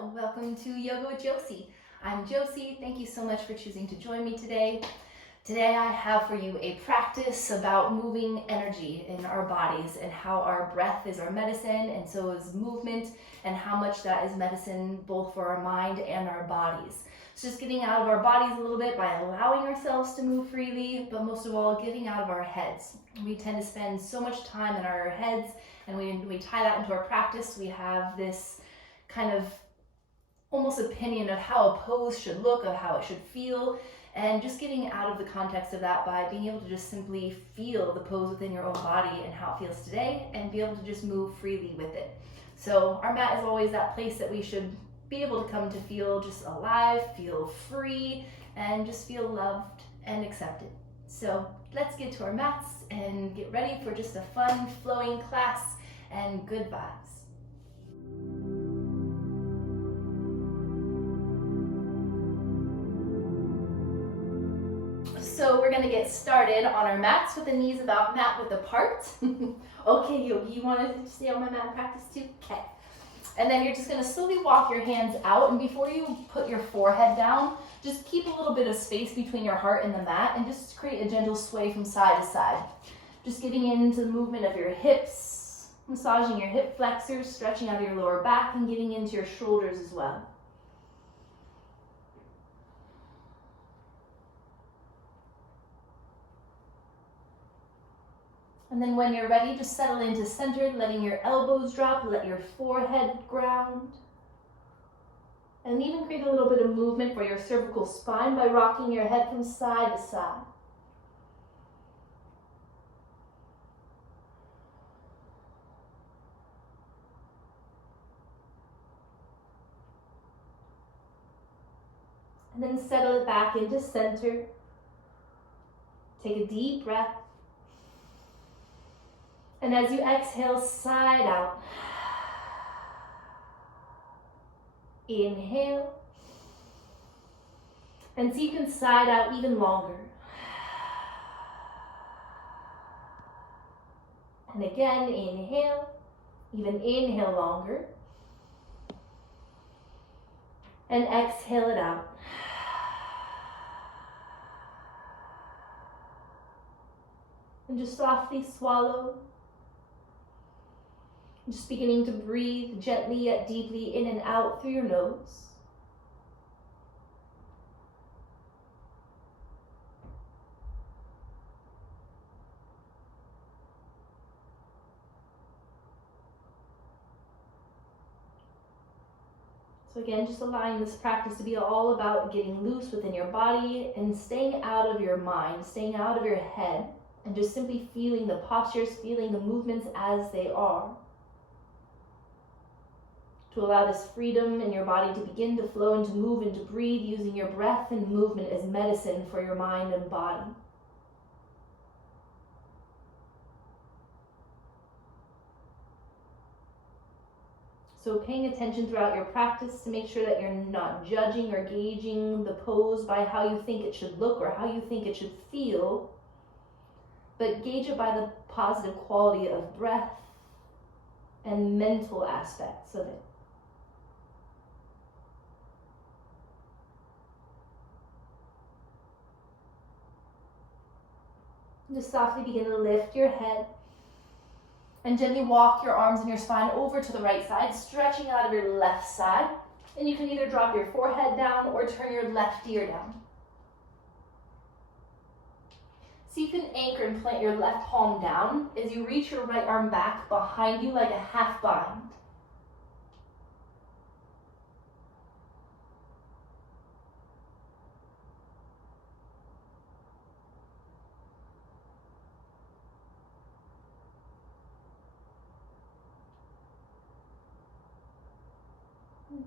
Hello, welcome to Yoga with Josie. I'm Josie. Thank you so much for choosing to join me today. Today I have for you a practice about moving energy in our bodies and how our breath is our medicine and so is movement, and how much that is medicine both for our mind and our bodies. So just getting out of our bodies a little bit by allowing ourselves to move freely, but most of all getting out of our heads. We tend to spend so much time in our heads, and when we tie that into our practice, we have this kind of almost opinion of how a pose should look, of how it should feel, and just getting out of the context of that by being able to just simply feel the pose within your own body and how it feels today, and be able to just move freely with it. So our mat is always that place that we should be able to come to feel just alive, feel free, and just feel loved and accepted. So let's get to our mats and get ready for just a fun, flowing class and good vibes. So we're gonna get started on our mats with the knees about mat width apart. Okay, Yogi, you wanna stay on my mat and practice too? Okay. And then you're just gonna slowly walk your hands out, and before you put your forehead down, just keep a little bit of space between your heart and the mat, and just create a gentle sway from side to side. Just getting into the movement of your hips, massaging your hip flexors, stretching out of your lower back, and getting into your shoulders as well. And then when you're ready, just settle into center, letting your elbows drop, let your forehead ground. And even create a little bit of movement for your cervical spine by rocking your head from side to side. And then settle it back into center. Take a deep breath. And as you exhale, side out. Inhale. And so you can side out even longer. And again, inhale. Even inhale longer. And exhale it out. And just softly swallow. Just beginning to breathe gently yet deeply in and out through your nose. So again, just allowing this practice to be all about getting loose within your body and staying out of your mind, staying out of your head, and just simply feeling the postures, feeling the movements as they are. To allow this freedom in your body to begin to flow and to move and to breathe, using your breath and movement as medicine for your mind and body. So paying attention throughout your practice to make sure that you're not judging or gauging the pose by how you think it should look or how you think it should feel, but gauge it by the positive quality of breath and mental aspects of it. Just softly begin to lift your head and gently walk your arms and your spine over to the right side, stretching out of your left side. And you can either drop your forehead down or turn your left ear down. So you can anchor and plant your left palm down as you reach your right arm back behind you like a half bind.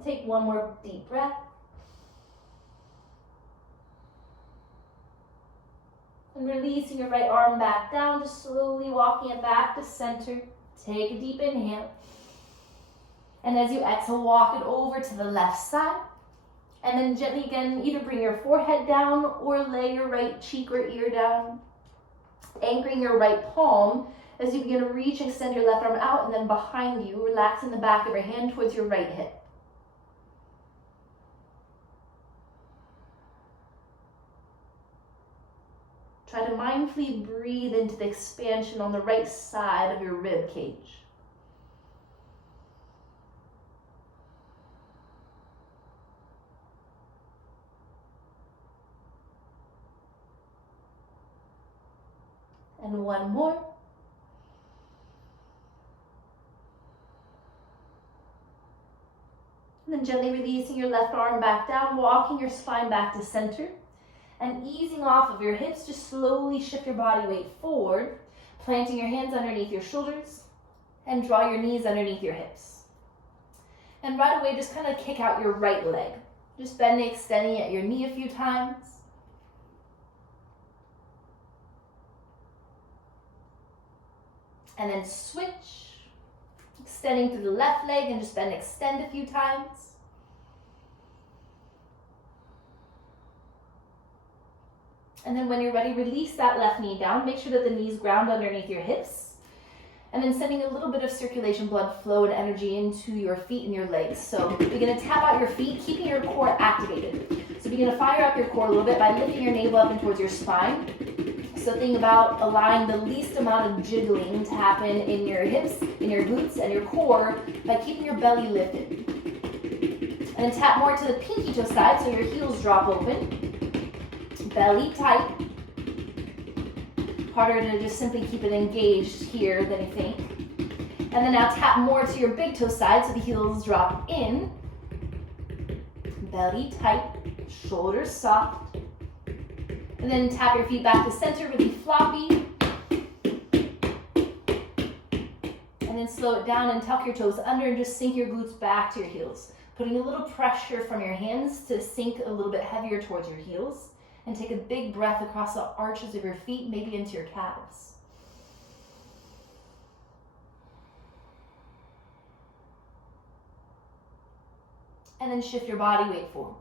Take one more deep breath. And releasing your right arm back down, just slowly walking it back to center. Take a deep inhale. And as you exhale, walk it over to the left side. And then gently again, either bring your forehead down or lay your right cheek or ear down. Anchoring your right palm as you begin to reach and extend your left arm out, and then behind you, relaxing the back of your hand towards your right hip. Try to mindfully breathe into the expansion on the right side of your rib cage. And one more. And then gently releasing your left arm back down, walking your spine back to center. And easing off of your hips, just slowly shift your body weight forward, planting your hands underneath your shoulders, and draw your knees underneath your hips. And right away, just kind of kick out your right leg. Just bending, extending at your knee a few times. And then switch, extending through the left leg and just bend, extend a few times. And then when you're ready, release that left knee down. Make sure that the knees ground underneath your hips. And then sending a little bit of circulation, blood flow, and energy into your feet and your legs. So begin to tap out your feet, keeping your core activated. So begin to fire up your core a little bit by lifting your navel up and towards your spine. So think about allowing the least amount of jiggling to happen in your hips, in your glutes, and your core by keeping your belly lifted. And then tap more to the pinky toe side so your heels drop open. Belly tight. Harder to just simply keep it engaged here than you think. And then now tap more to your big toe side so the heels drop in. Belly tight, shoulders soft. And then tap your feet back to center, really floppy. And then slow it down and tuck your toes under and just sink your glutes back to your heels. Putting a little pressure from your hands to sink a little bit heavier towards your heels. And take a big breath across the arches of your feet, maybe into your calves. And then shift your body weight forward.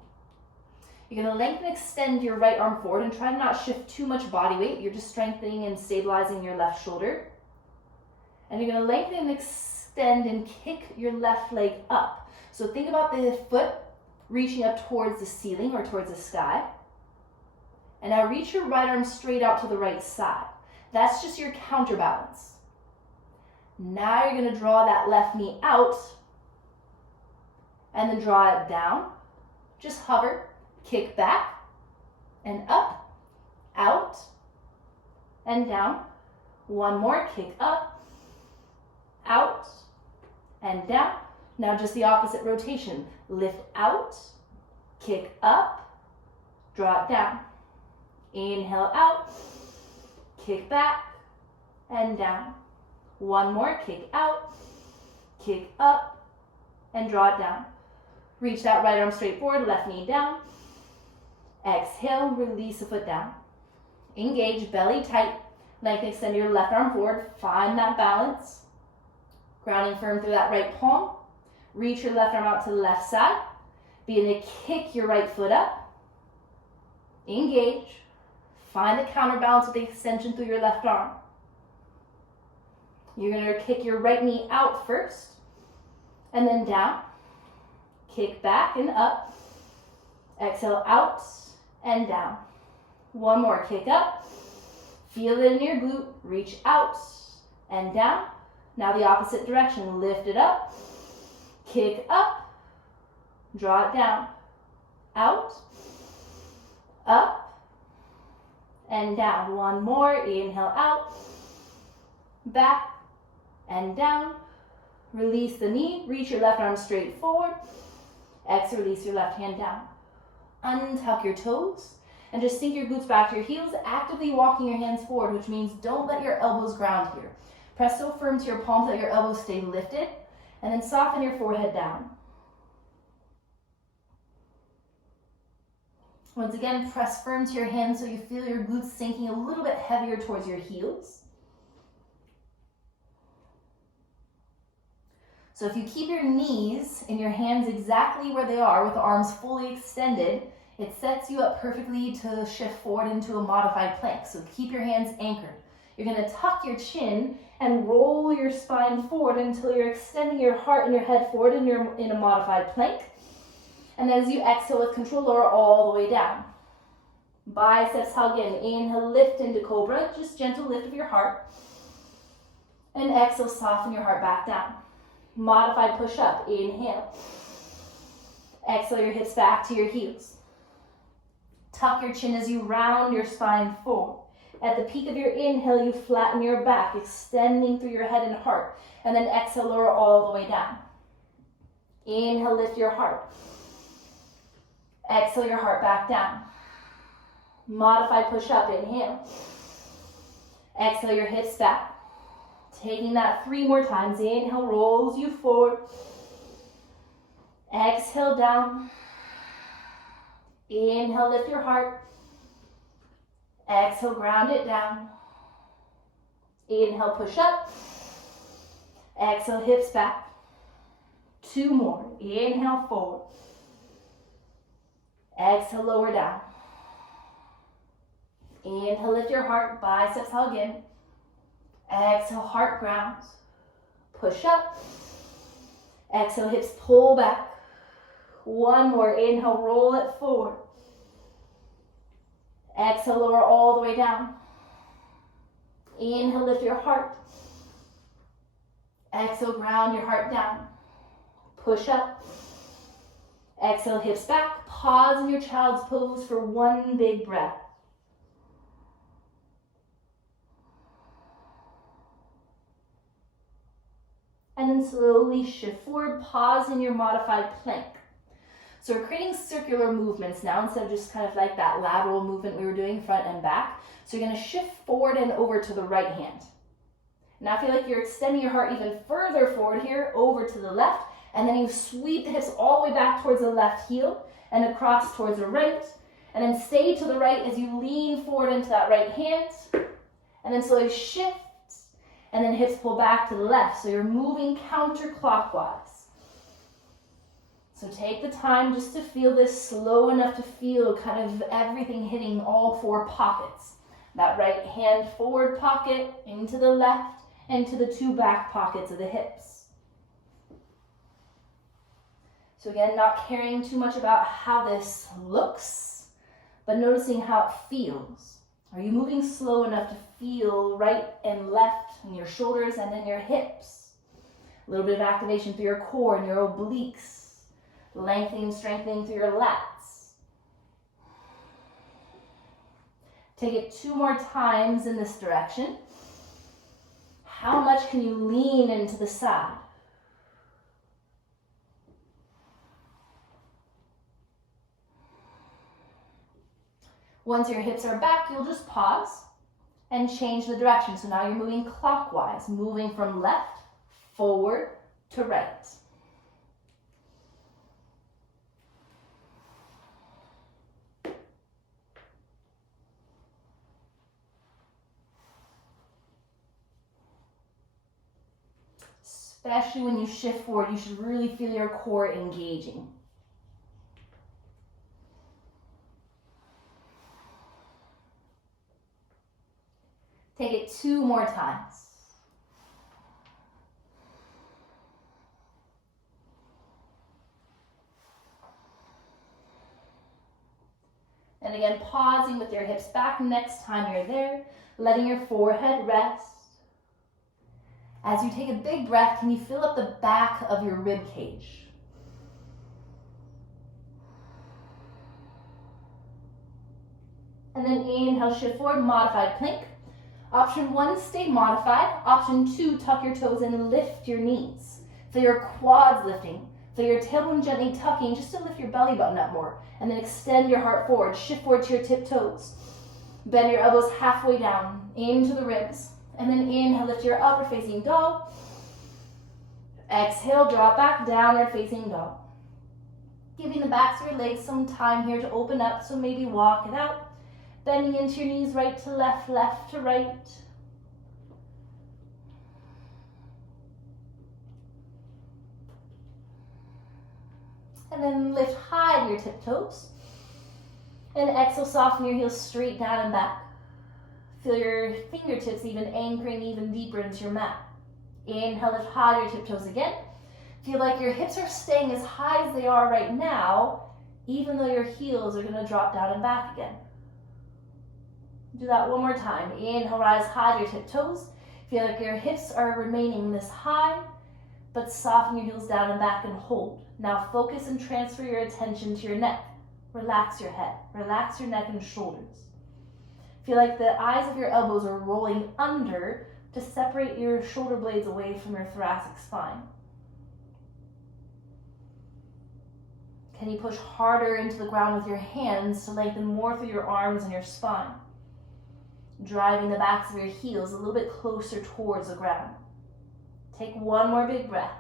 You're going to lengthen and extend your right arm forward and try to not shift too much body weight. You're just strengthening and stabilizing your left shoulder. And you're going to lengthen and extend and kick your left leg up. So think about the foot reaching up towards the ceiling or towards the sky. And now reach your right arm straight out to the right side. That's just your counterbalance. Now you're going to draw that left knee out and then draw it down. Just hover, kick back and up, out and down. One more, kick up, out and down. Now just the opposite rotation. Lift out, kick up, draw it down. Inhale out, kick back and down. One more, kick out, kick up, and draw it down. Reach that right arm straight forward, left knee down. Exhale, release the foot down. Engage, belly tight. Lengthen, extend your left arm forward. Find that balance. Grounding firm through that right palm. Reach your left arm out to the left side. Begin to kick your right foot up. Engage. Find the counterbalance with the extension through your left arm. You're going to kick your right knee out first, and then down. Kick back and up. Exhale out and down. One more, kick up. Feel it in your glute. Reach out and down. Now the opposite direction. Lift it up. Kick up. Draw it down. Out. Up. And down. One more. Inhale out. Back and down. Release the knee. Reach your left arm straight forward. Exhale, release your left hand down. Untuck your toes and just sink your glutes back to your heels, actively walking your hands forward, which means don't let your elbows ground here. Press so firm to your palms that your elbows stay lifted, and then soften your forehead down. Once again, press firm to your hands so you feel your glutes sinking a little bit heavier towards your heels. So if you keep your knees and your hands exactly where they are with the arms fully extended, it sets you up perfectly to shift forward into a modified plank. So keep your hands anchored. You're going to tuck your chin and roll your spine forward until you're extending your heart and your head forward and you're in a modified plank. And then as you exhale with control, lower all the way down. Biceps hug in. Inhale, lift into cobra. Just gentle lift of your heart. And exhale, soften your heart back down. Modified push-up. Inhale. Exhale your hips back to your heels. Tuck your chin as you round your spine forward. At the peak of your inhale, you flatten your back, extending through your head and heart. And then exhale, lower all the way down. Inhale, lift your heart. Exhale your heart back down. Modified push-up. Inhale. Exhale your hips back. Taking that 3 more times. Inhale, rolls you forward. Exhale, down. Inhale, lift your heart. Exhale, ground it down. Inhale, push up. Exhale, hips back. 2 more. Inhale, forward. Exhale, lower down. Inhale, lift your heart. Biceps hug in. Exhale, heart grounds. Push up. Exhale, hips pull back. 1 more. Inhale, roll it forward. Exhale, lower all the way down. Inhale, lift your heart. Exhale, ground your heart down. Push up. Exhale, hips back. Pause in your child's pose for 1 big breath. And then slowly shift forward. Pause in your modified plank. So we're creating circular movements now instead of just kind of like that lateral movement we were doing front and back. So you're going to shift forward and over to the right hand. Now feel like you're extending your heart even further forward here, over to the left, and then you sweep the hips all the way back towards the left heel and across towards the right, and then stay to the right as you lean forward into that right hand, and then slowly shift, and then hips pull back to the left. So you're moving counterclockwise. So take the time just to feel this, slow enough to feel kind of everything hitting all 4 pockets. That right hand forward pocket, into the left, and to the 2 back pockets of the hips. So again, not caring too much about how this looks, but noticing how it feels. Are you moving slow enough to feel right and left in your shoulders and in your hips? A little bit of activation through your core and your obliques. Lengthening, strengthening through your lats. Take it 2 more times in this direction. How much can you lean into the side? Once your hips are back, you'll just pause and change the direction. So now you're moving clockwise, moving from left, forward to right. Especially when you shift forward, you should really feel your core engaging. Take it 2 more times. And again, pausing with your hips back next time you're there, letting your forehead rest. As you take a big breath, can you fill up the back of your rib cage? And then inhale, shift forward, modified plank. Option 1, stay modified. Option 2, tuck your toes and lift your knees. Feel your quads lifting. Feel your tailbone gently tucking just to lift your belly button up more. And then extend your heart forward. Shift forward to your tiptoes. Bend your elbows halfway down into the ribs. And then inhale, lift your upward facing dog. Exhale, drop back, downward facing dog. Giving the backs of your legs some time here to open up, so maybe walk it out. Bending into your knees, right to left, left to right. And then lift high to your tiptoes. And exhale, soften your heels straight down and back. Feel your fingertips even anchoring even deeper into your mat. Inhale, lift high to your tiptoes again. Feel like your hips are staying as high as they are right now, even though your heels are going to drop down and back again. Do that one more time. Inhale, rise high to your tiptoes. Feel like your hips are remaining this high, but soften your heels down and back and hold. Now focus and transfer your attention to your neck. Relax your head, relax your neck and shoulders. Feel like the eyes of your elbows are rolling under to separate your shoulder blades away from your thoracic spine. Can you push harder into the ground with your hands to lengthen more through your arms and your spine? Driving the backs of your heels a little bit closer towards the ground. Take one more big breath.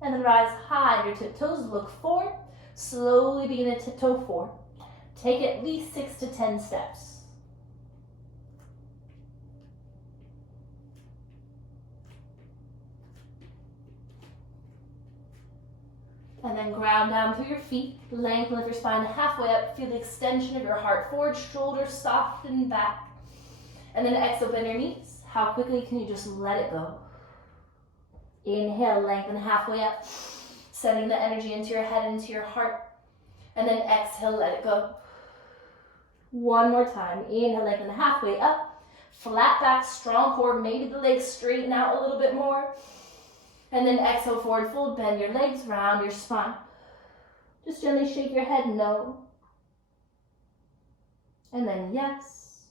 And then rise high to your tiptoes, look forward. Slowly begin to tiptoe forward. Take at least 6 to 10 steps. And then ground down through your feet. Lengthen with your spine halfway up. Feel the extension of your heart forward, shoulders soften back. And then exhale, bend your knees. How quickly can you just let it go? Inhale, lengthen halfway up. Sending the energy into your head, into your heart. And then exhale, let it go. One more time. Inhale, lengthen halfway up. Flat back, strong core. Maybe the legs straighten out a little bit more. And then exhale, forward fold, bend your legs, round your spine. Just gently shake your head, no. And then yes.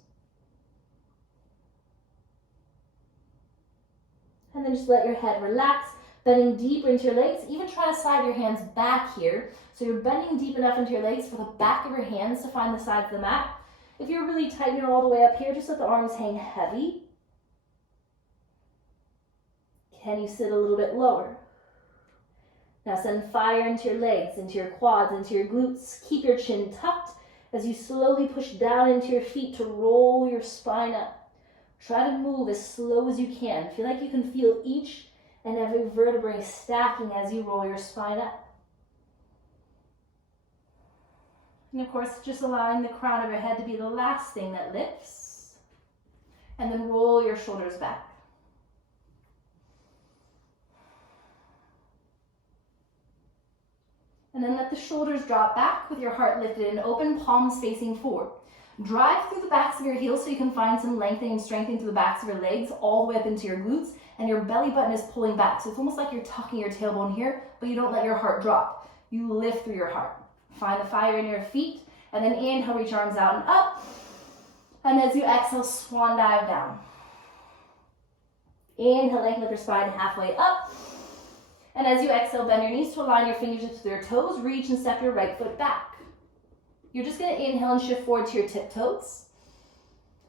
And then just let your head relax, bending deeper into your legs. Even try to slide your hands back here. So you're bending deep enough into your legs for the back of your hands to find the sides of the mat. If you're really tight and you're all the way up here, just let the arms hang heavy. Can you sit a little bit lower? Now send fire into your legs, into your quads, into your glutes. Keep your chin tucked as you slowly push down into your feet to roll your spine up. Try to move as slow as you can. Feel like you can feel each and every vertebrae stacking as you roll your spine up. And of course, just allowing the crown of your head to be the last thing that lifts. And then roll your shoulders back. And then let the shoulders drop back with your heart lifted and open, palms facing forward. Drive through the backs of your heels so you can find some lengthening and strengthening through the backs of your legs all the way up into your glutes, and your belly button is pulling back. So it's almost like you're tucking your tailbone here, but you don't let your heart drop. You lift through your heart. Find the fire in your feet, and then inhale, reach arms out and up. And as you exhale, swan dive down. Inhale, lengthen with your spine halfway up. And as you exhale, bend your knees to align your fingertips with your toes. Reach and step your right foot back. You're just going to inhale and shift forward to your tiptoes.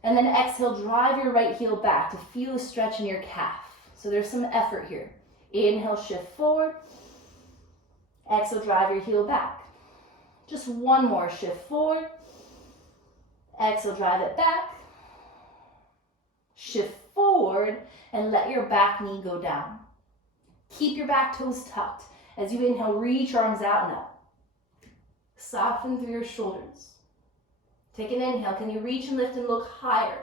And then exhale, drive your right heel back to feel a stretch in your calf. So there's some effort here. Inhale, shift forward. Exhale, drive your heel back. Just one more, shift forward. Exhale, drive it back. Shift forward and let your back knee go down. Keep your back toes tucked. As you inhale, reach your arms out and up. Soften through your shoulders. Take an inhale. Can you reach and lift and look higher?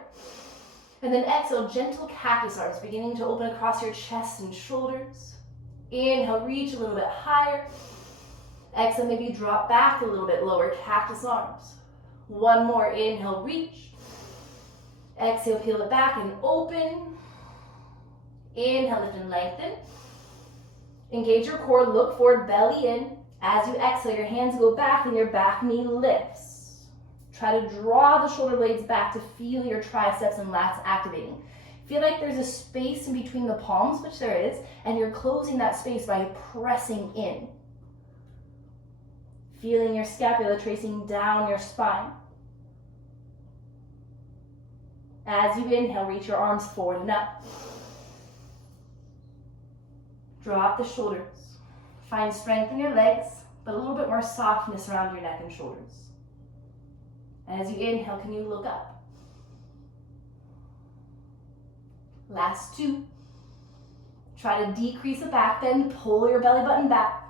And then exhale, gentle cactus arms beginning to open across your chest and shoulders. Inhale, reach a little bit higher. Exhale, maybe drop back a little bit lower, cactus arms. One more, inhale, reach. Exhale, peel it back and open. Inhale, lift and lengthen. Engage your core, look forward, belly in. As you exhale, your hands go back and your back knee lifts. Try to draw the shoulder blades back to feel your triceps and lats activating. Feel like there's a space in between the palms, which there is, and you're closing that space by pressing in. Feeling your scapula tracing down your spine. As you inhale, reach your arms forward and up. Drop the shoulders. Find strength in your legs, but a little bit more softness around your neck and shoulders. And as you inhale, can you look up? Last two. Try to decrease the back bend, pull your belly button back.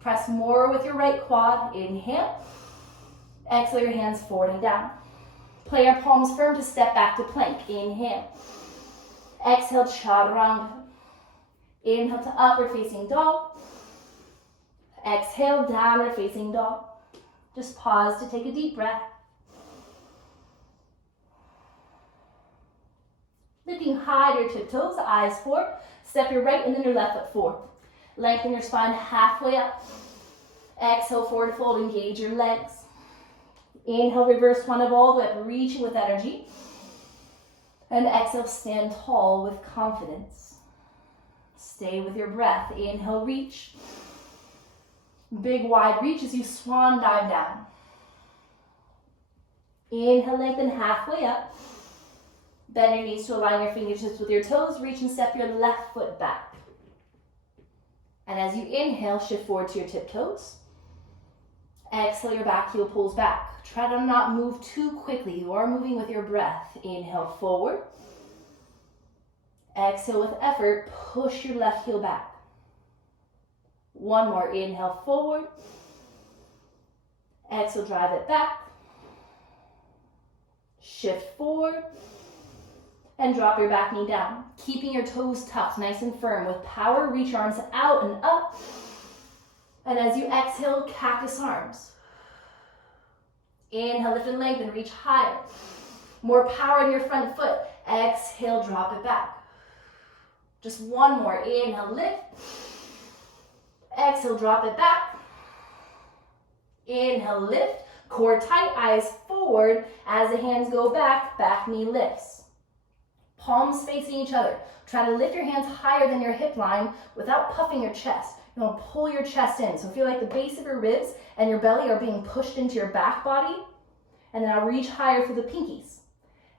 Press more with your right quad. Inhale. Exhale your hands forward and down. Play your palms firm to step back to plank. Inhale. Exhale, chaturanga. Inhale to upward facing dog. Exhale, downward facing dog. Just pause to take a deep breath. Lifting high to your tiptoes, eyes forward. Step your right and then your left foot forward. Lengthen your spine halfway up. Exhale, forward fold, engage your legs. Inhale, reverse one of all the way up, reaching with energy. And exhale, stand tall with confidence. Stay with your breath. Inhale, reach. Big wide reach as you swan dive down. Inhale, lengthen halfway up. Bend your knees to align your fingertips with your toes. Reach and step your left foot back. And as you inhale, shift forward to your tiptoes. Exhale, your back heel pulls back. Try to not move too quickly. You are moving with your breath. Inhale, forward. Exhale with effort, push your left heel back. One more, inhale, forward. Exhale, drive it back. Shift forward. And drop your back knee down. Keeping your toes tucked nice and firm. With power, reach your arms out and up. And as you exhale, cactus arms. Inhale, lift and lengthen, reach higher. More power in your front foot. Exhale, drop it back. Just one more. Inhale, lift. Exhale, drop it back. Inhale, lift. Core tight, eyes forward. As the hands go back, back knee lifts. Palms facing each other. Try to lift your hands higher than your hip line without puffing your chest. You want to pull your chest in. So feel like the base of your ribs and your belly are being pushed into your back body. And now reach higher through the pinkies.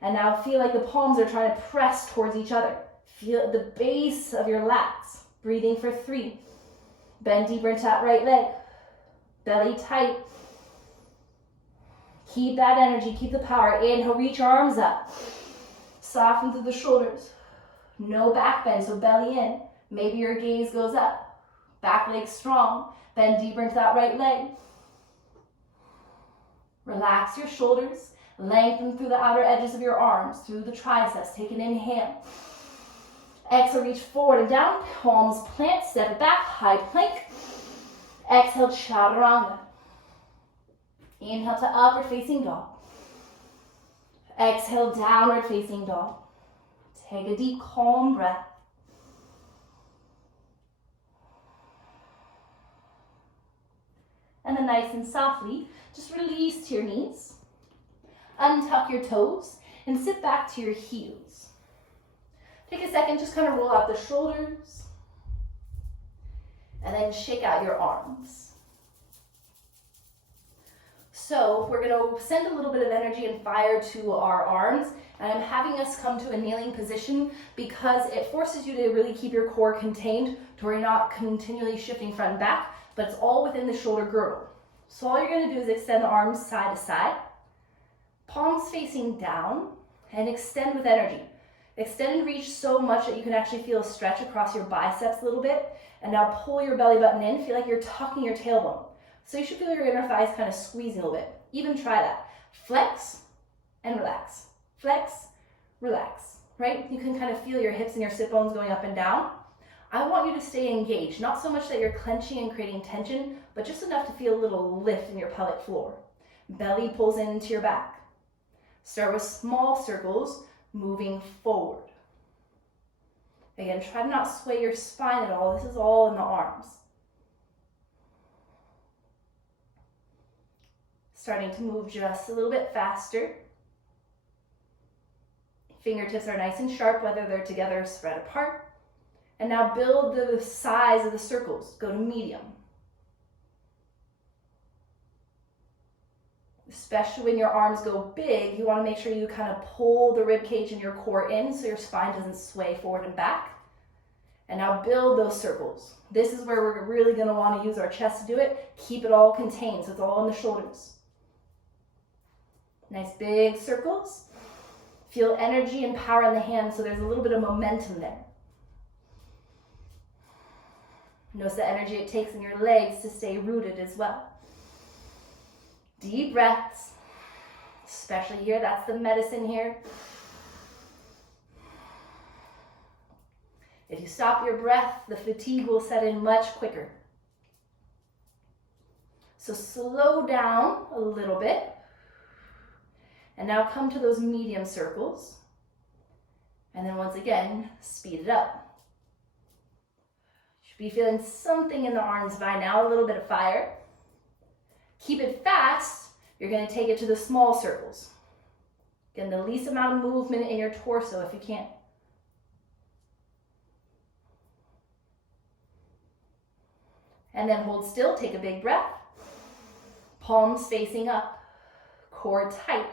And now feel like the palms are trying to press towards each other. Feel the base of your lats. Breathing for 3. Bend deeper into that right leg. Belly tight. Keep that energy, keep the power. Inhale, reach your arms up. Soften through the shoulders. No back bend, so belly in. Maybe your gaze goes up. Back leg strong. Bend deeper into that right leg. Relax your shoulders. Lengthen through the outer edges of your arms, through the triceps. Take an inhale. Exhale, reach forward and down. Palms plant, step it back, high plank. Exhale, chaturanga. Inhale to upward facing dog. Exhale, downward facing dog. Take a deep, calm breath. And then nice and softly, just release to your knees. Untuck your toes and sit back to your heels. Take a second, just kind of roll out the shoulders. And then shake out your arms. So we're going to send a little bit of energy and fire to our arms. And I'm having us come to a kneeling position because it forces you to really keep your core contained to where you're not continually shifting front and back, but it's all within the shoulder girdle. So all you're going to do is extend the arms side to side, palms facing down, and extend with energy. Extend and reach so much that you can actually feel a stretch across your biceps a little bit. And now pull your belly button in. Feel like you're tucking your tailbone. So you should feel your inner thighs kind of squeezing a little bit. Even try that. Flex and relax. Flex, relax, right? You can kind of feel your hips and your sit bones going up and down. I want you to stay engaged. Not so much that you're clenching and creating tension, but just enough to feel a little lift in your pelvic floor. Belly pulls into your back. Start with small circles, moving forward. Again, try to not sway your spine at all. This is all in the arms. Starting to move just a little bit faster. Fingertips are nice and sharp, whether they're together or spread apart. And now build the size of the circles. Go to medium. Especially when your arms go big, you want to make sure you kind of pull the rib cage and your core in so your spine doesn't sway forward and back. And now build those circles. This is where we're really going to want to use our chest to do it. Keep it all contained so it's all in the shoulders. Nice big circles. Feel energy and power in the hands so there's a little bit of momentum there. Notice the energy it takes in your legs to stay rooted as well. Deep breaths, especially here, that's the medicine here. If you stop your breath, the fatigue will set in much quicker. So slow down a little bit. And now come to those medium circles. And then once again, speed it up. You should be feeling something in the arms by now, a little bit of fire. Keep it fast. You're going to take it to the small circles. Again, the least amount of movement in your torso if you can. And then hold still, take a big breath. Palms facing up, core tight.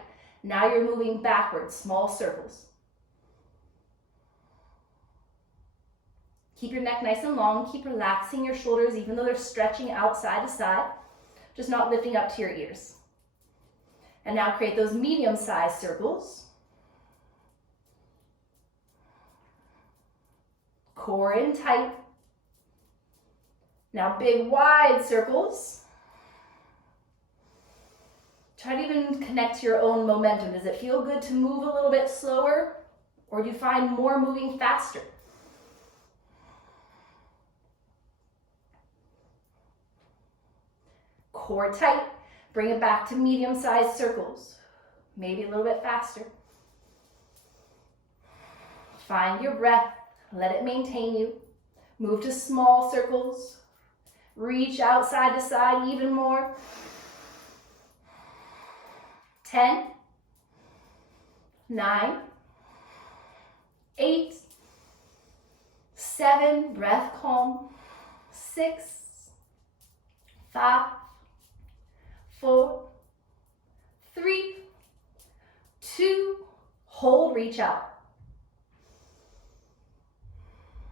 Now you're moving backwards, small circles. Keep your neck nice and long. Keep relaxing your shoulders even though they're stretching out side to side, just not lifting up to your ears. And now create those medium-sized circles. Core in tight. Now big wide circles. Try to even connect to your own momentum. Does it feel good to move a little bit slower, or do you find more moving faster? Core tight. Bring it back to medium-sized circles. Maybe a little bit faster. Find your breath. Let it maintain you. Move to small circles. Reach out side to side even more. 10, 9, 8, 7, breath calm, 6, 5, 4, 3, 2, hold, reach out.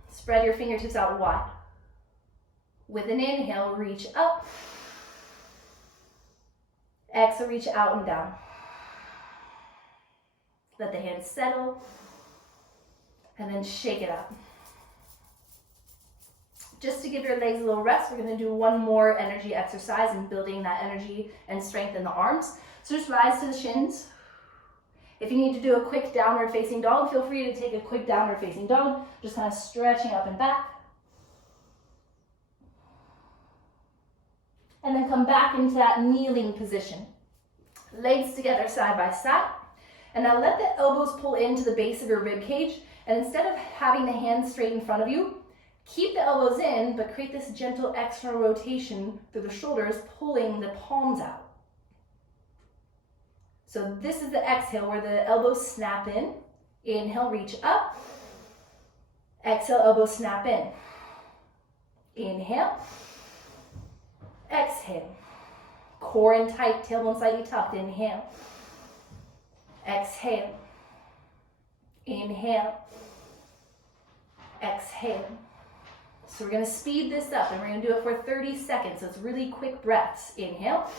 Spread your fingertips out wide. With an inhale, reach up. Exhale, reach out and down. Let the hands settle. And then shake it up. Just to give your legs a little rest, we're going to do one more energy exercise in building that energy and strength in the arms. So just rise to the shins. If you need to do a quick downward facing dog, feel free to take a quick downward facing dog, just kind of stretching up and back. And then come back into that kneeling position. Legs together side by side. And now let the elbows pull into the base of your rib cage. And instead of having the hands straight in front of you, keep the elbows in, but create this gentle external rotation through the shoulders, pulling the palms out. So this is the exhale where the elbows snap in. Inhale, reach up. Exhale, elbows snap in. Inhale. Exhale. Core in tight, tailbone slightly tucked. Inhale. Exhale. Inhale. Exhale. So we're going to speed this up and we're going to do it for 30 seconds. So it's really quick breaths. Inhale.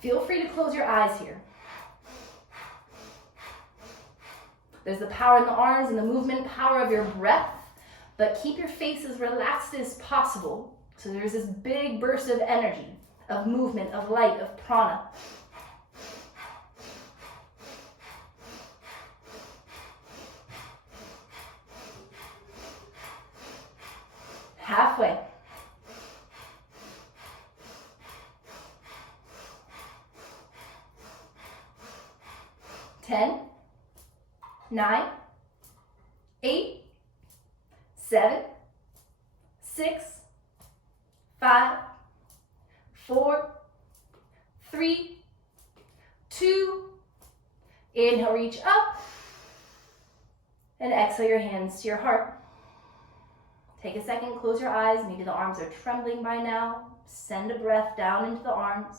Feel free to close your eyes here. There's the power in the arms and the movement power of your breath, but keep your face as relaxed as possible. So there's this big burst of energy, of movement, of light, of prana. Halfway. 10, 9, 8, 7, 6, 5, 4, 3, 2. Inhale, reach up. And exhale your hands to your heart. Take a second, close your eyes. Maybe the arms are trembling by now. Send a breath down into the arms.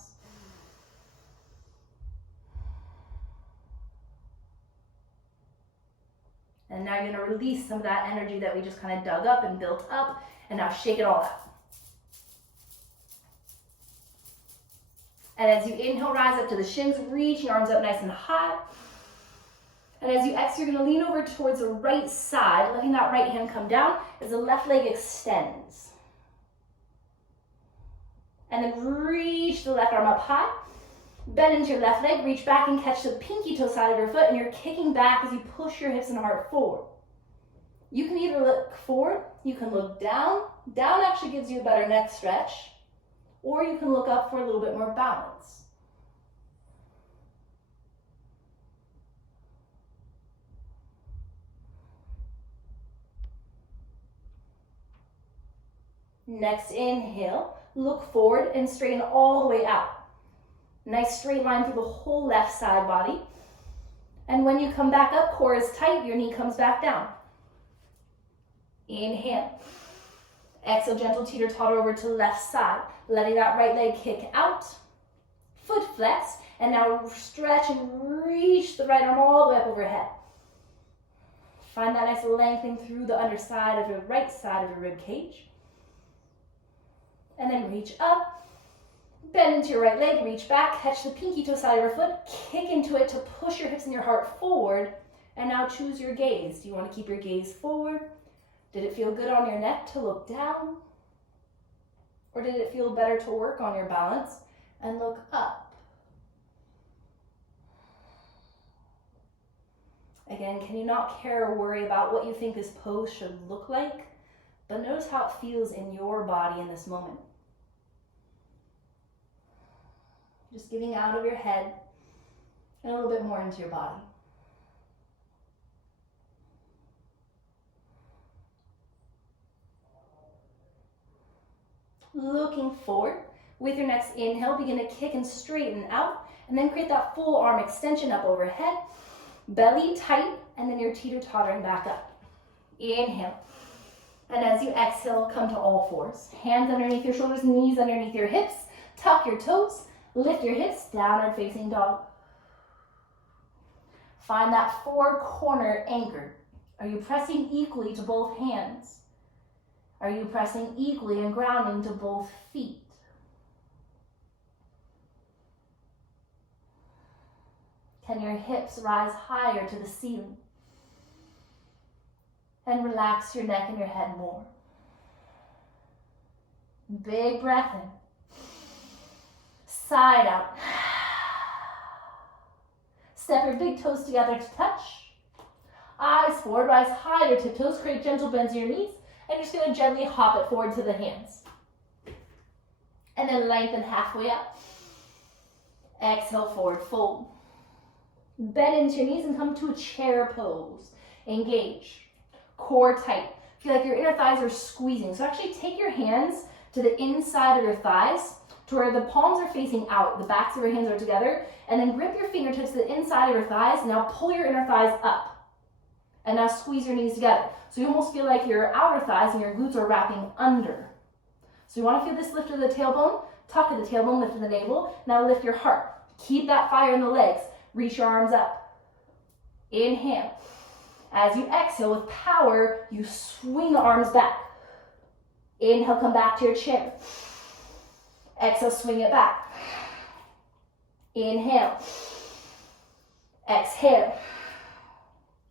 And now you're going to release some of that energy that we just kind of dug up and built up. And now shake it all out. And as you inhale, rise up to the shins, reach your arms up nice and high. And as you exhale, you're going to lean over towards the right side, letting that right hand come down as the left leg extends. And then reach the left arm up high. Bend into your left leg, reach back and catch the pinky toe side of your foot, and you're kicking back as you push your hips and heart forward. You can either look forward, you can look down. Down actually gives you a better neck stretch, or you can look up for a little bit more balance. Next inhale, look forward and straighten all the way out. Nice straight line through the whole left side body. And when you come back up, core is tight, your knee comes back down. Inhale. Exhale, gentle teeter-totter over to left side. Letting that right leg kick out. Foot flex. And now stretch and reach the right arm all the way up overhead. Find that nice lengthening through the underside of your right side of your rib cage. And then reach up. Bend into your right leg, reach back, catch the pinky toe side of your foot, kick into it to push your hips and your heart forward. And now choose your gaze. Do you want to keep your gaze forward? Did it feel good on your neck to look down? Or did it feel better to work on your balance and look up? Again, can you not care or worry about what you think this pose should look like? But notice how it feels in your body in this moment. Just getting out of your head and a little bit more into your body. Looking forward. With your next inhale, begin to kick and straighten out, and then create that full arm extension up overhead. Belly tight, and then you're teeter-tottering back up. Inhale. And as you exhale, come to all fours. Hands underneath your shoulders, knees underneath your hips. Tuck your toes. Lift your hips, downward facing dog. Find that four-corner anchor. Are you pressing equally to both hands? Are you pressing equally and grounding to both feet? Can your hips rise higher to the ceiling? And relax your neck and your head more. Big breath in. Side out. Step your big toes together to touch. Eyes forward, rise higher, tiptoes, create gentle bends in your knees, and you're just going to gently hop it forward to the hands. And then lengthen halfway up. Exhale, forward fold. Bend into your knees and come to a chair pose. Engage. Core tight. Feel like your inner thighs are squeezing. So actually take your hands to the inside of your thighs, to where the palms are facing out, the backs of your hands are together, and then grip your fingertips to the inside of your thighs. Now pull your inner thighs up, and now squeeze your knees together. So you almost feel like your outer thighs and your glutes are wrapping under. So you want to feel this lift of the tailbone, tuck of the tailbone, lift of the navel. Now lift your heart. Keep that fire in the legs. Reach your arms up. Inhale. As you exhale with power, you swing the arms back. Inhale, come back to your chair. Exhale, swing it back. Inhale. Exhale.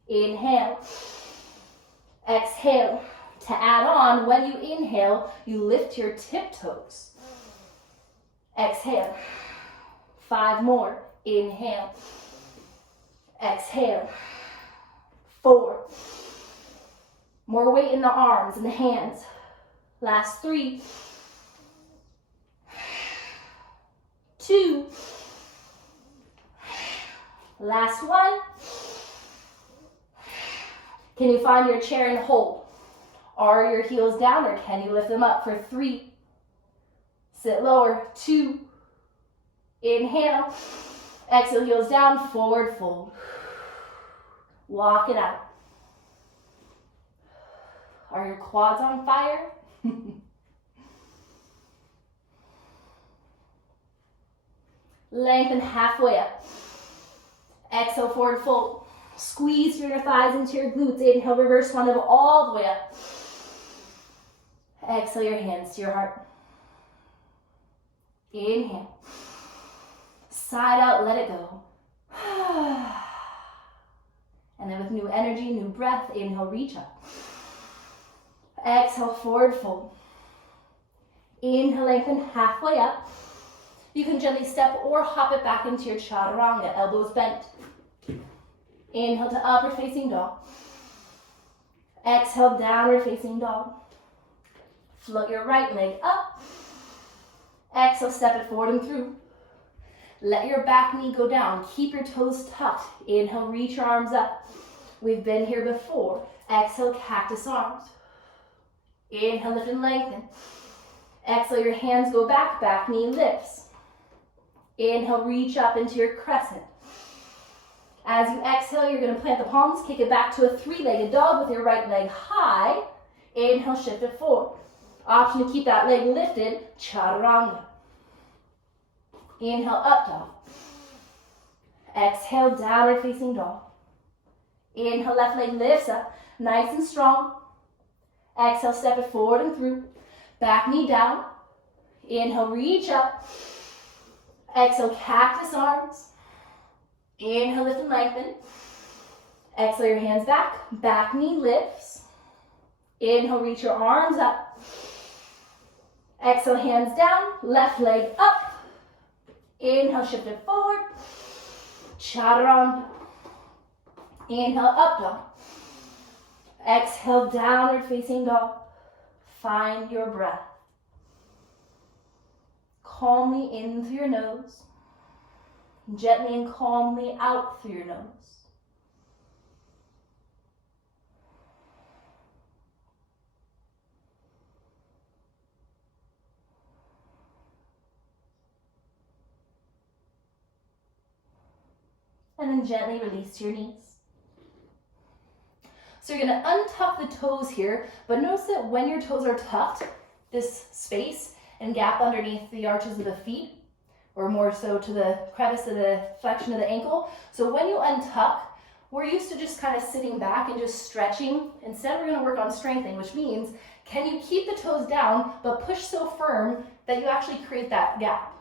Inhale. Exhale. To add on, when you inhale, you lift your tiptoes. Exhale. 5 more. Inhale. Exhale. 4. More weight in the arms and the hands. Last 3. 2. Last 1. Can you find your chair and hold? Are your heels down, or can you lift them up for 3? Sit lower. 2. Inhale. Exhale, heels down, forward fold. Walk it out. Are your quads on fire? Lengthen halfway up. Exhale, forward fold. Squeeze through your thighs into your glutes. Inhale, reverse one all the way up. Exhale, your hands to your heart. Inhale. Side out, let it go. And then with new energy, new breath, inhale, reach up. Exhale, forward fold. Inhale, lengthen halfway up. You can gently step or hop it back into your chaturanga, elbows bent. Inhale to upward facing dog. Exhale, downward facing dog. Float your right leg up. Exhale, step it forward and through. Let your back knee go down. Keep your toes tucked. Inhale, reach your arms up. We've been here before. Exhale, cactus arms. Inhale, lift and lengthen. Exhale, your hands go back, back knee lifts. Inhale, reach up into your crescent. As you exhale, you're going to plant the palms, kick it back to a three-legged dog with your right leg high. Inhale, shift it forward. Option to keep that leg lifted, chaturanga. Inhale, up dog. Exhale, downward facing dog. Inhale, left leg lifts up, nice and strong. Exhale, step it forward and through. Back knee down. Inhale, reach up. Exhale, cactus arms. Inhale, lift and lengthen. Exhale, your hands back. Back knee lifts. Inhale, reach your arms up. Exhale, hands down. Left leg up. Inhale, shift it forward. Chaturanga. Inhale, up dog. Exhale, downward facing dog. Find your breath. Calmly in through your nose. Gently and calmly out through your nose. And then gently release your knees. So you're going to untuck the toes here, but notice that when your toes are tucked, this space and gap underneath the arches of the feet, or more so to the crevice of the flexion of the ankle. So when you untuck, we're used to just kind of sitting back and just stretching. Instead, we're going to work on strengthening, which means, can you keep the toes down, but push so firm that you actually create that gap?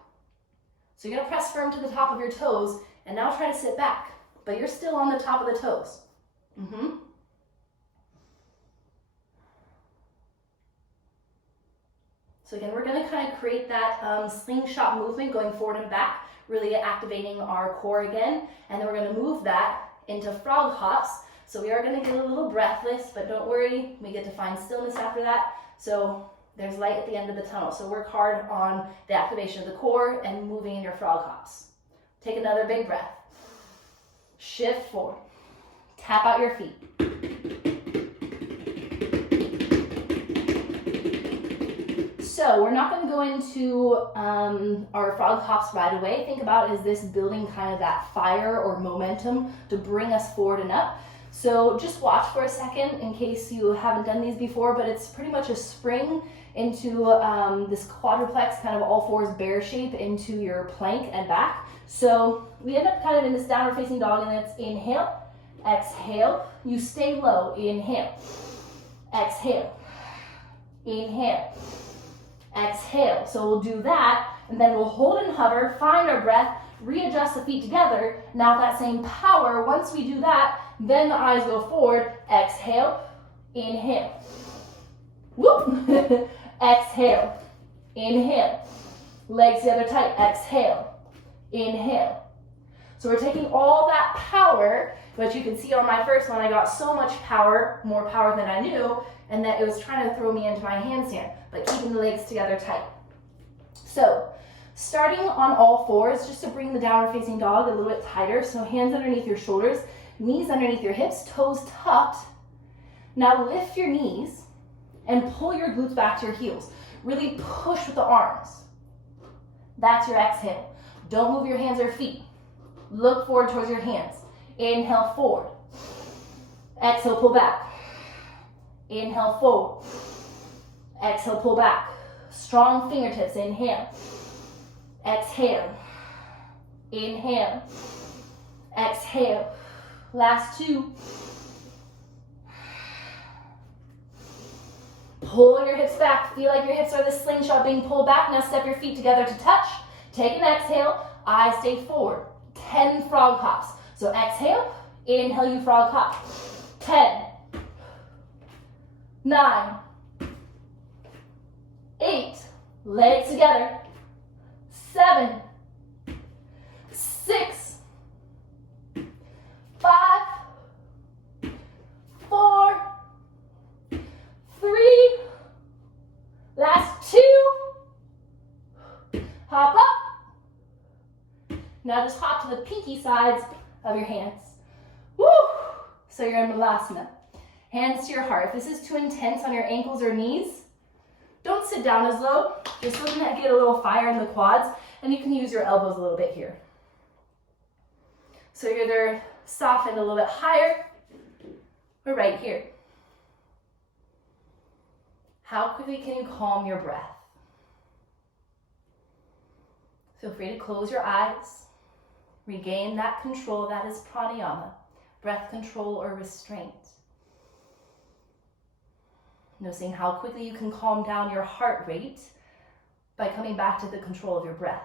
So you're going to press firm to the top of your toes, and now try to sit back, but you're still on the top of the toes. So again, we're going to kind of create that slingshot movement going forward and back, really activating our core again. And then we're going to move that into frog hops. So we are going to get a little breathless, but don't worry, we get to find stillness after that. So there's light at the end of the tunnel. So work hard on the activation of the core and moving in your frog hops. Take another big breath. Shift forward. Tap out your feet. So we're not going to go into our frog hops right away. Think about, is this building kind of that fire or momentum to bring us forward and up? So just watch for a second in case you haven't done these before, but it's pretty much a spring into this quadruplex, kind of all fours bear shape into your plank and back. So we end up kind of in this downward facing dog, and it's inhale, exhale. You stay low, inhale, exhale, inhale, exhale. So we'll do that, and then we'll hold and hover, find our breath, readjust the feet together. Now that same power, once we do that, then the eyes go forward, exhale, inhale, whoop, exhale, inhale, legs together tight, exhale, inhale. So we're taking all that power, but you can see on my first one, I got so much power, more power than I knew, and that it was trying to throw me into my handstand, but keeping the legs together tight. So starting on all fours, just to bring the downward facing dog a little bit tighter. So hands underneath your shoulders, knees underneath your hips, toes tucked. Now lift your knees and pull your glutes back to your heels. Really push with the arms. That's your exhale. Don't move your hands or feet. Look forward towards your hands. Inhale, forward. Exhale, pull back. Inhale, forward. Exhale, pull back. Strong fingertips. Inhale. Exhale. Inhale. Exhale. Last two. Pull your hips back. Feel like your hips are the slingshot being pulled back. Now step your feet together to touch. Take an exhale. Eyes stay forward. 10 frog hops. So exhale. Inhale, you frog hop. 10. 9. 8. Legs together. 7. 6. 5. 4. Now just hop to the pinky sides of your hands. Woo! So you're in Malasana. Hands to your heart. If this is too intense on your ankles or knees, don't sit down as low. Just looking to get a little fire in the quads, and you can use your elbows a little bit here. So you're either softened a little bit higher or right here. How quickly can you calm your breath? Feel free to close your eyes. Regain that control. That is pranayama, breath control or restraint. Noticing how quickly you can calm down your heart rate by coming back to the control of your breath.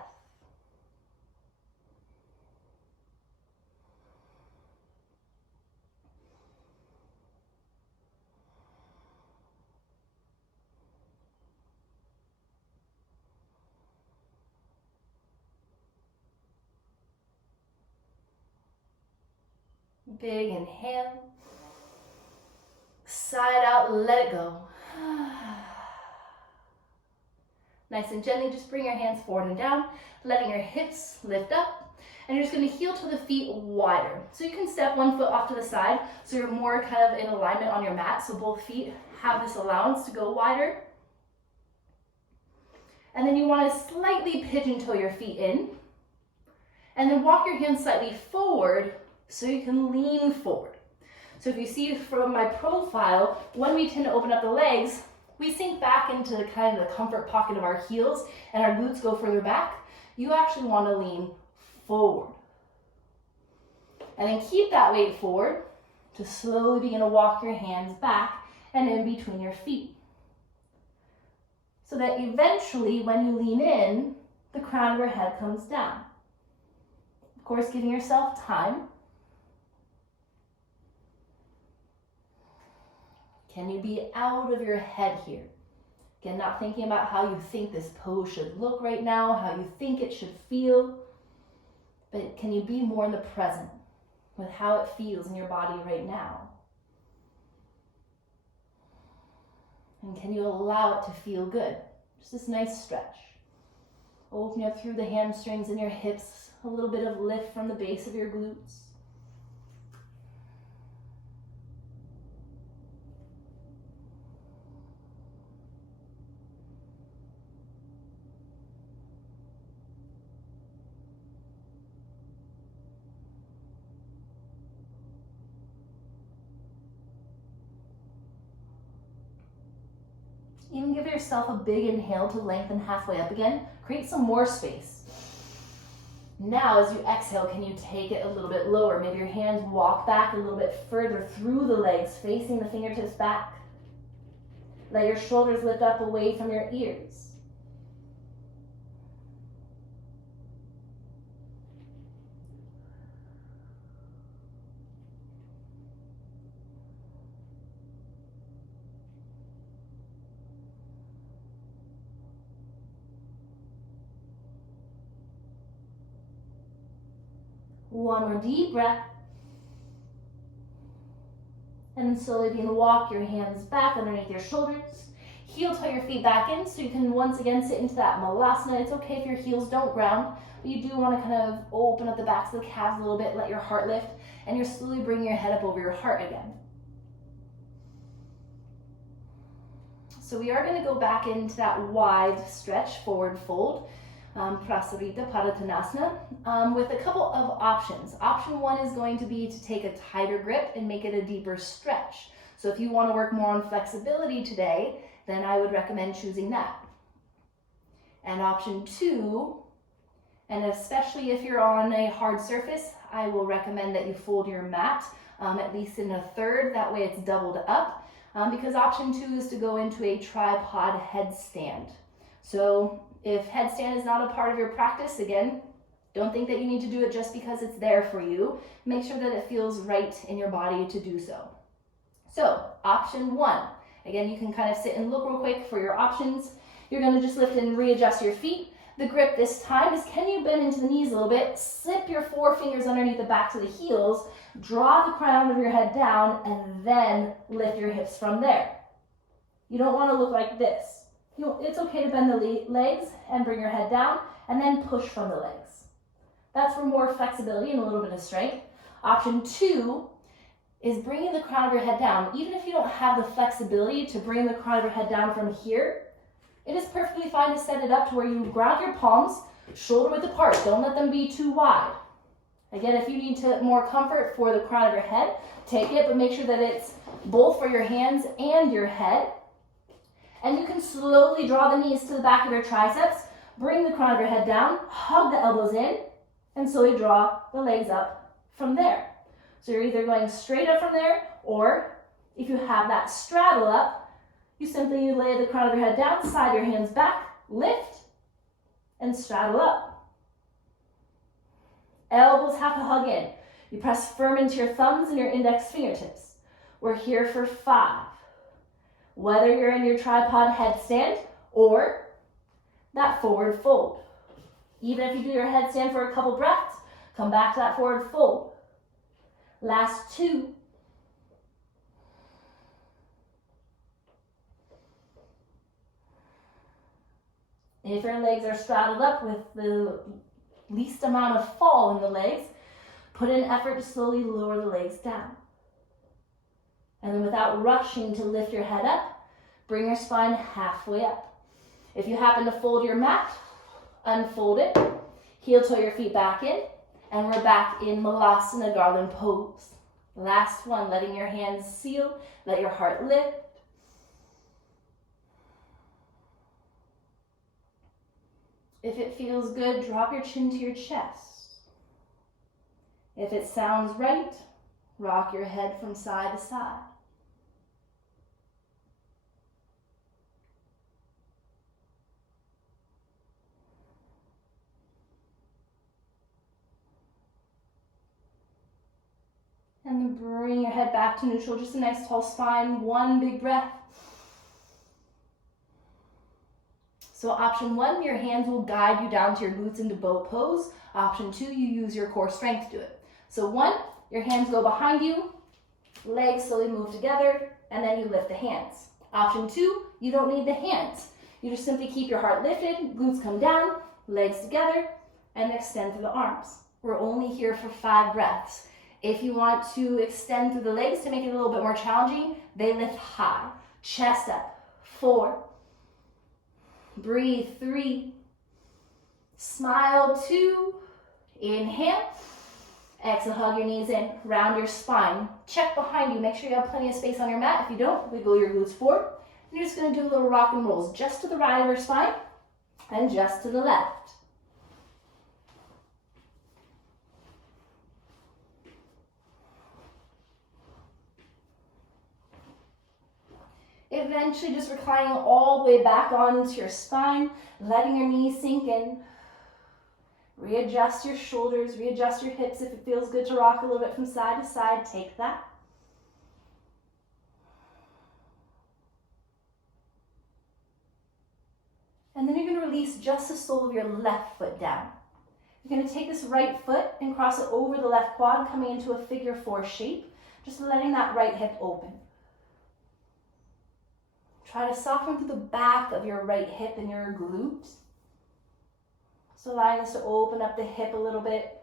Big inhale. Side out, let it go. Nice and gently, just bring your hands forward and down, letting your hips lift up. And you're just going to heel to the feet wider. So you can step one foot off to the side so you're more kind of in alignment on your mat. So both feet have this allowance to go wider. And then you want to slightly pigeon toe your feet in. And then walk your hands slightly forward so you can lean forward. So if you see from my profile, when we tend to open up the legs, we sink back into the kind of the comfort pocket of our heels and our glutes go further back. You actually want to lean forward. And then keep that weight forward to slowly begin to walk your hands back and in between your feet. So that eventually when you lean in, the crown of your head comes down. Of course, giving yourself time. Can you be out of your head here? Again, not thinking about how you think this pose should look right now, how you think it should feel, but can you be more in the present with how it feels in your body right now? And can you allow it to feel good? Just this nice stretch. Open up through the hamstrings and your hips, a little bit of lift from the base of your glutes. Even give yourself a big inhale to lengthen halfway up again. Create some more space. Now, as you exhale, can you take it a little bit lower? Maybe your hands walk back a little bit further through the legs, facing the fingertips back. Let your shoulders lift up away from your ears. One more deep breath. And then slowly begin to walk your hands back underneath your shoulders. Heel toe your feet back in so you can once again sit into that Malasana. It's okay if your heels don't ground, but you do want to kind of open up the backs of the calves a little bit, let your heart lift, and you're slowly bringing your head up over your heart again. So we are going to go back into that wide stretch, forward fold. Prasarita Padottanasana, with a couple of options. Option one is going to be to take a tighter grip and make it a deeper stretch. So if you want to work more on flexibility today, then I would recommend choosing that. And option two, and especially if you're on a hard surface, I will recommend that you fold your mat at least in a third, that way it's doubled up, because option two is to go into a tripod headstand. So if headstand is not a part of your practice, again, don't think that you need to do it just because it's there for you. Make sure that it feels right in your body to do so. So, option one. Again, you can kind of sit and look real quick for your options. You're going to just lift and readjust your feet. The grip this time is, can you bend into the knees a little bit, slip your forefingers underneath the backs of the heels, draw the crown of your head down, and then lift your hips from there. You don't want to look like this. It's okay to bend the legs and bring your head down and then push from the legs. That's for more flexibility and a little bit of strength. Option 2 is bringing the crown of your head down. Even if you don't have the flexibility to bring the crown of your head down from here, it is perfectly fine to set it up to where you ground your palms shoulder width apart. Don't let them be too wide. Again, if you need more comfort for the crown of your head, take it, but make sure that it's both for your hands and your head. And you can slowly draw the knees to the back of your triceps, bring the crown of your head down, hug the elbows in, and slowly draw the legs up from there. So you're either going straight up from there, or if you have that straddle up, you simply lay the crown of your head down, slide your hands back, lift, and straddle up. Elbows have to hug in. You press firm into your thumbs and your index fingertips. We're here for 5. Whether you're in your tripod headstand or that forward fold. Even if you do your headstand for a couple breaths, come back to that forward fold. Last 2. If your legs are straddled up with the least amount of fall in the legs, put in effort to slowly lower the legs down. And then without rushing to lift your head up, bring your spine halfway up. If you happen to fold your mat, unfold it, heel toe your feet back in, and we're back in Malasana Garland pose. Last one, letting your hands seal, let your heart lift. If it feels good, drop your chin to your chest. If it sounds right, rock your head from side to side. And then bring your head back to neutral, just a nice tall spine, one big breath. So option 1, your hands will guide you down to your glutes into bow pose. Option 2, you use your core strength to do it. So 1, your hands go behind you, legs slowly move together, and then you lift the hands. Option 2, you don't need the hands. You just simply keep your heart lifted, glutes come down, legs together, and extend through the arms. We're only here for 5 breaths. If you want to extend through the legs to make it a little bit more challenging, they lift high, chest up. 4, breathe. 3, smile. 2, inhale, exhale, hug your knees in, round your spine, check behind you, make sure you have plenty of space on your mat. If you don't, wiggle your glutes forward. And you're just going to do little rock and rolls just to the right of your spine and just to the left. Eventually just reclining all the way back onto your spine, letting your knees sink in. Readjust your shoulders, readjust your hips. If it feels good to rock a little bit from side to side, take that. And then you're going to release just the sole of your left foot down. You're going to take this right foot and cross it over the left quad, coming into a figure 4 shape, just letting that right hip open. Try to soften through the back of your right hip and your glutes. So allowing this to open up the hip a little bit.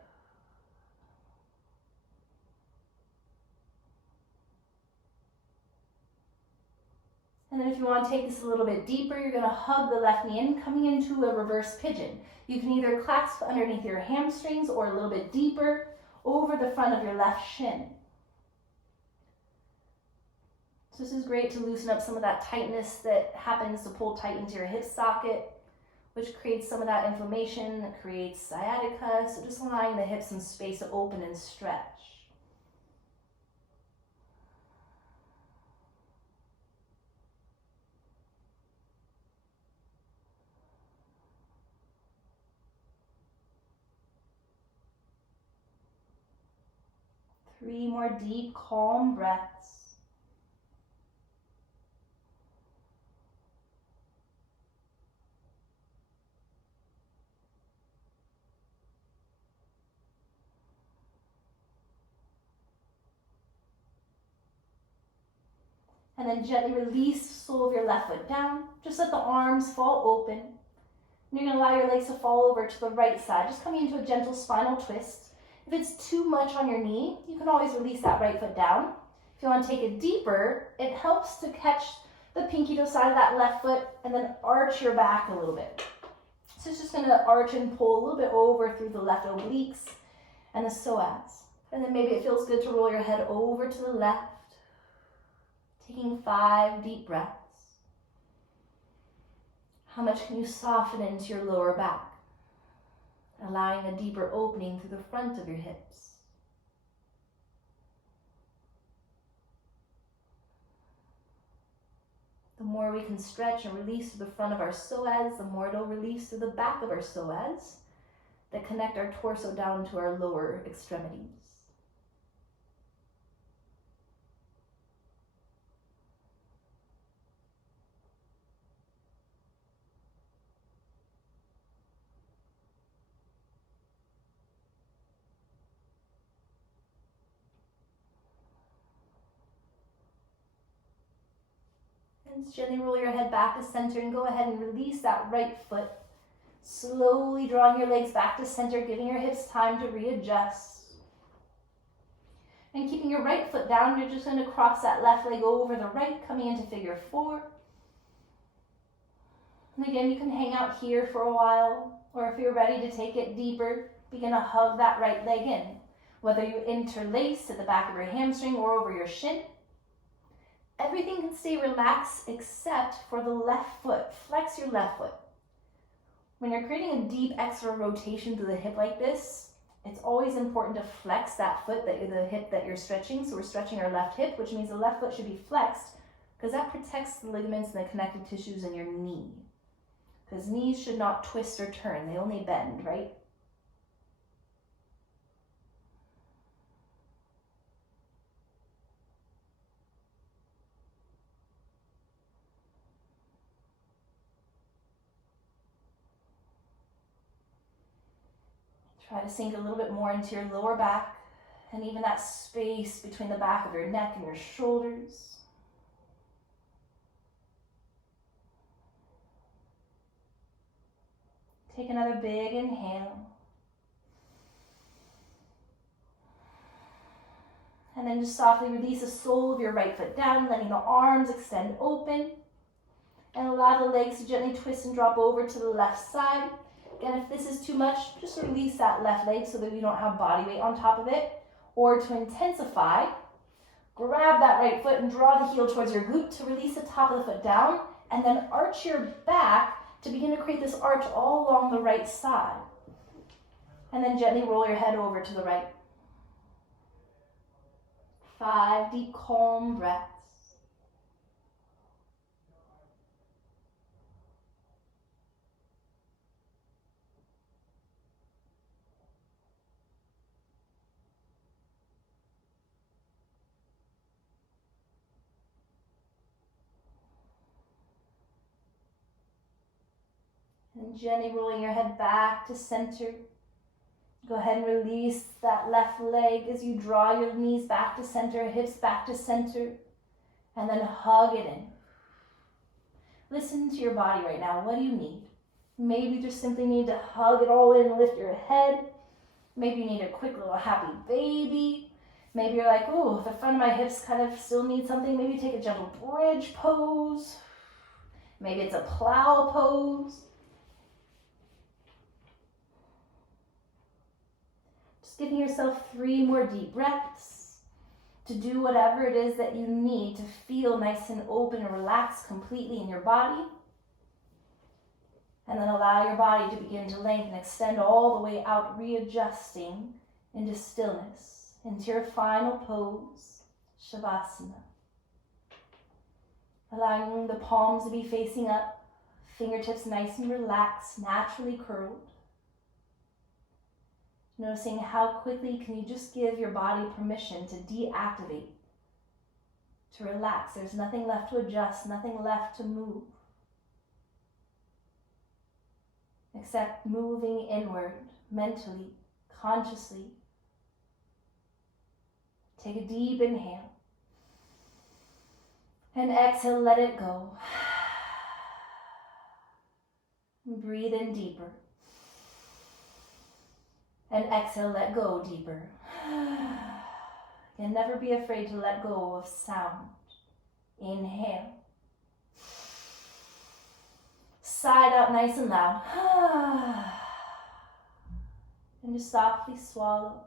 And then if you want to take this a little bit deeper, you're going to hug the left knee in, coming into a reverse pigeon. You can either clasp underneath your hamstrings or a little bit deeper over the front of your left shin. So this is great to loosen up some of that tightness that happens to pull tight into your hip socket, which creates some of that inflammation, that creates sciatica. So just allowing the hips and space to open and stretch. Three more deep, calm breaths. And then gently release the sole of your left foot down. Just let the arms fall open. And you're going to allow your legs to fall over to the right side, just coming into a gentle spinal twist. If it's too much on your knee, you can always release that right foot down. If you want to take it deeper, it helps to catch the pinky toe side of that left foot and then arch your back a little bit. So it's just going to arch and pull a little bit over through the left obliques and the psoas. And then maybe it feels good to roll your head over to the left, taking 5 deep breaths. How much can you soften into your lower back, allowing a deeper opening through the front of your hips? The more we can stretch and release to the front of our psoas, the more it'll release to the back of our psoas that connect our torso down to our lower extremities. And gently roll your head back to center and go ahead and release that right foot. Slowly drawing your legs back to center, giving your hips time to readjust. And keeping your right foot down, you're just going to cross that left leg over the right, coming into figure 4. And again, you can hang out here for a while, or if you're ready to take it deeper, begin to hug that right leg in. Whether you interlace at the back of your hamstring or over your shin, everything can stay relaxed except for the left foot. Flex your left foot. When you're creating a deep external rotation through the hip like this, it's always important to flex that foot, the hip that you're stretching. So we're stretching our left hip, which means the left foot should be flexed because that protects the ligaments and the connective tissues in your knee. Because knees should not twist or turn, they only bend, right? Try to sink a little bit more into your lower back and even that space between the back of your neck and your shoulders. Take another big inhale. And then just softly release the sole of your right foot down, letting the arms extend open. And allow the legs to gently twist and drop over to the left side. Again, if this is too much, just release that left leg so that you don't have body weight on top of it. Or to intensify, grab that right foot and draw the heel towards your glute to release the top of the foot down, and then arch your back to begin to create this arch all along the right side. And then gently roll your head over to the right. 5 deep, calm breaths. And gently rolling your head back to center. Go ahead and release that left leg as you draw your knees back to center, hips back to center, and then hug it in. Listen to your body right now. What do you need? Maybe you just simply need to hug it all in and lift your head. Maybe you need a quick little happy baby. Maybe you're like, oh, the front of my hips kind of still need something. Maybe take a gentle bridge pose. Maybe it's a plow pose. Giving yourself 3 more deep breaths to do whatever it is that you need to feel nice and open and relaxed completely in your body. And then allow your body to begin to lengthen, extend all the way out, readjusting into stillness, into your final pose, Shavasana. Allowing the palms to be facing up, fingertips nice and relaxed, naturally curled. Noticing how quickly can you just give your body permission to deactivate, to relax. There's nothing left to adjust, nothing left to move, except moving inward, mentally, consciously. Take a deep inhale. And exhale, let it go. And Breathe in deeper. And exhale, let go deeper. And never be afraid to let go of sound. Inhale. Sigh out nice and loud. And just softly swallow.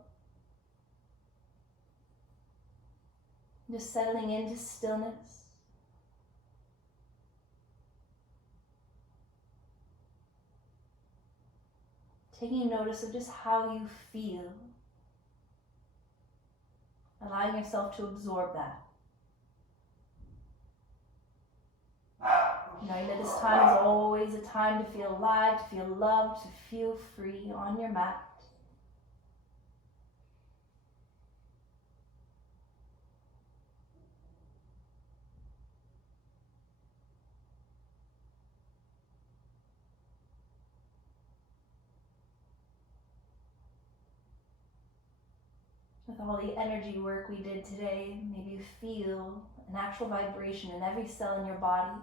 Just settling into stillness. Taking notice of just how you feel. Allowing yourself to absorb that. Knowing that this time is always a time to feel alive, to feel loved, to feel free on your mat. With all the energy work we did today, maybe you feel an actual vibration in every cell in your body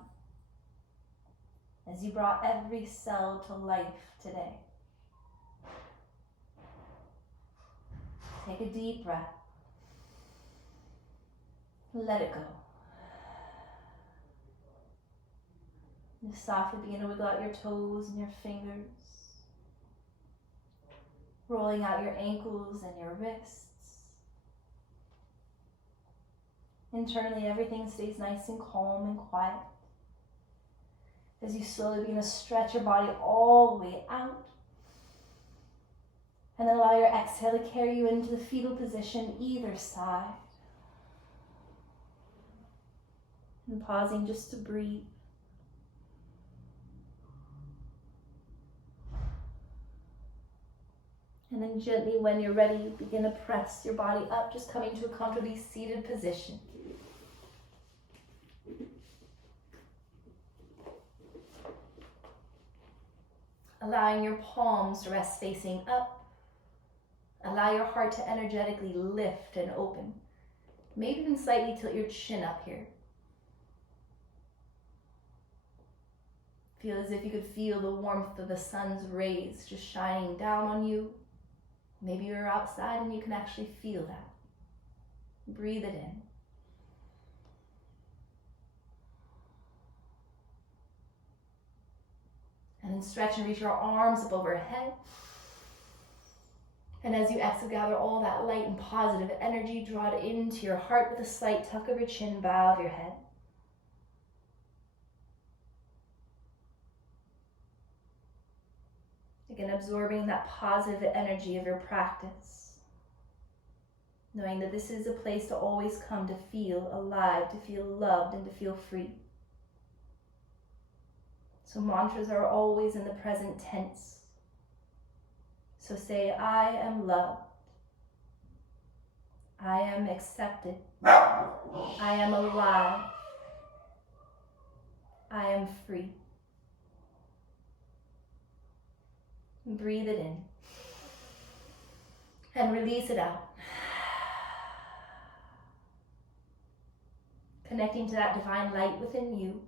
as you brought every cell to life today. Take a deep breath. Let it go. Just softly begin to wiggle out your toes and your fingers, rolling out your ankles and your wrists. Internally, everything stays nice and calm and quiet. As you slowly begin to stretch your body all the way out. And then allow your exhale to carry you into the fetal position either side. And pausing just to breathe. And then gently, when you're ready, begin to press your body up, just coming to a comfortably seated position. Allowing your palms to rest facing up. Allow your heart to energetically lift and open. Maybe even slightly tilt your chin up here. Feel as if you could feel the warmth of the sun's rays just shining down on you. Maybe you're outside and you can actually feel that. Breathe it in. And then stretch and reach your arms up overhead. And as you exhale, gather all that light and positive energy, draw it into your heart with a slight tuck of your chin, bow of your head. Again, absorbing that positive energy of your practice. Knowing that this is a place to always come to feel alive, to feel loved, and to feel free. So mantras are always in the present tense. So say, I am loved. I am accepted. I am alive. I am free. Breathe it in. And release it out. Connecting to that divine light within you.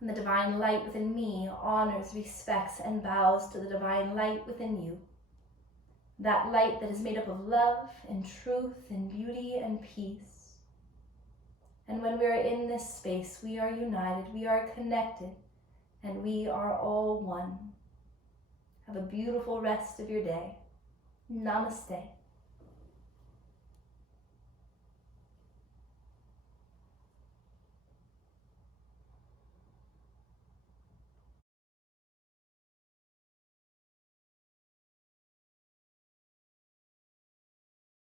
And the divine light within me honors, respects, and bows to the divine light within you. That light that is made up of love and truth and beauty and peace. And when we are in this space, we are united, we are connected, and we are all one. Have a beautiful rest of your day. Namaste.